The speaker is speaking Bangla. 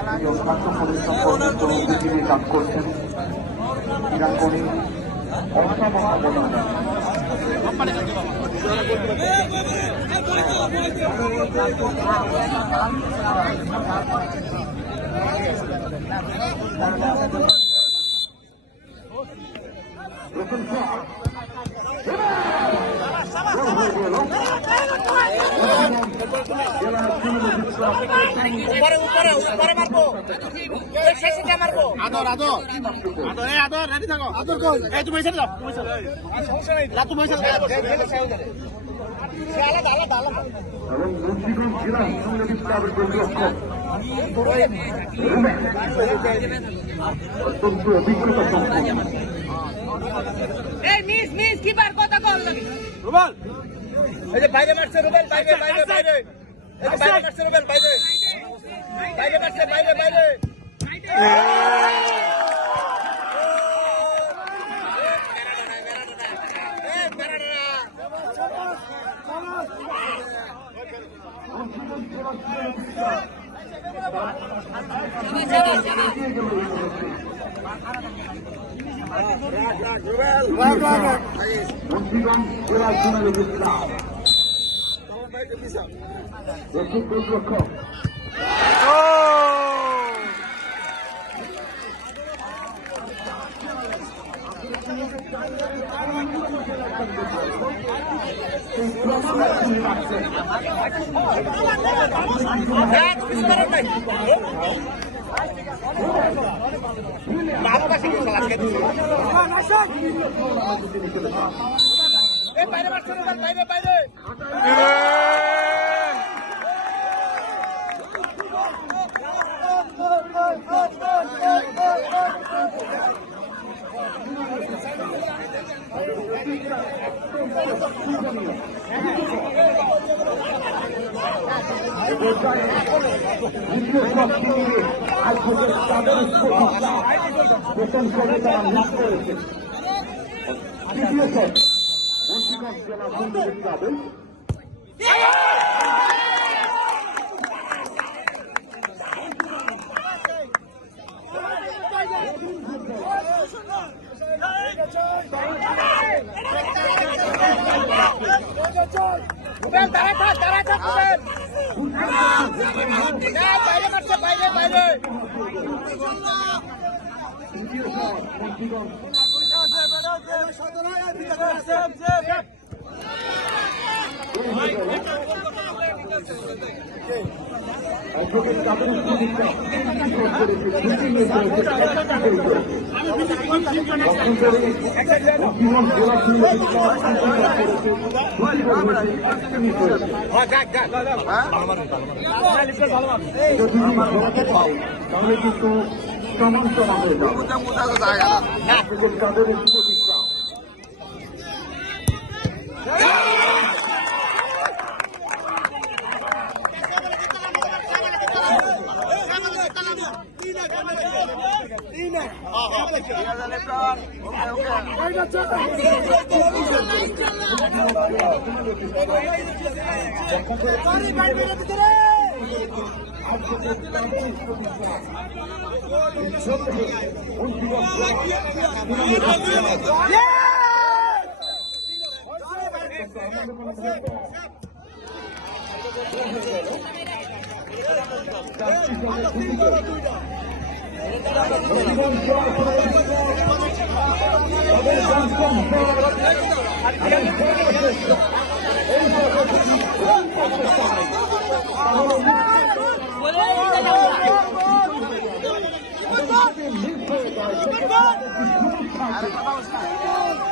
অত্যন্ত পরিশ্রম পর্যন্ত পৃথিবী কাজ করছেন ক্রীড়াঙ্গনে অসামান্য অবদান। উপরে মারবো শেষে মারবো আদর আদর আদর এই আদর রেডি থাকো আদর কই এই তুমি এসে যাও তুমি এসে সমস্যা নেই না তুমি এসে আলাদা আলাদা আলাদা এবং মুন্সিগঞ্জ জেলা সংগ্রামী ক্লাবের গোলরক্ষক অত্যন্ত অভিজ্ঞতা সম্পন্ন। এই মিস মিস কিপার কথা কল লাগে রুবেল এই যে বাইরে মারছে রুবেল বাইরে বাইরে বাইরে এই যে বাইরে মারছে রুবেল বাইরে বাইরে মারছে বাইরে বাইরে মুন্সিগঞ্জ জেলা সংগ্রামী ক্লাব গোলরক্ষক বাইরে মারছে রুবেল বাইরে বাইরে রুবেল দাঁড়ায় থাক রুবেল বাইরে মারছে বাইরে বাইরে তাহলে কিন্তু সমান্তরাল হয়ে যাবে তাদের প্রতিষ্ঠা আরে কথা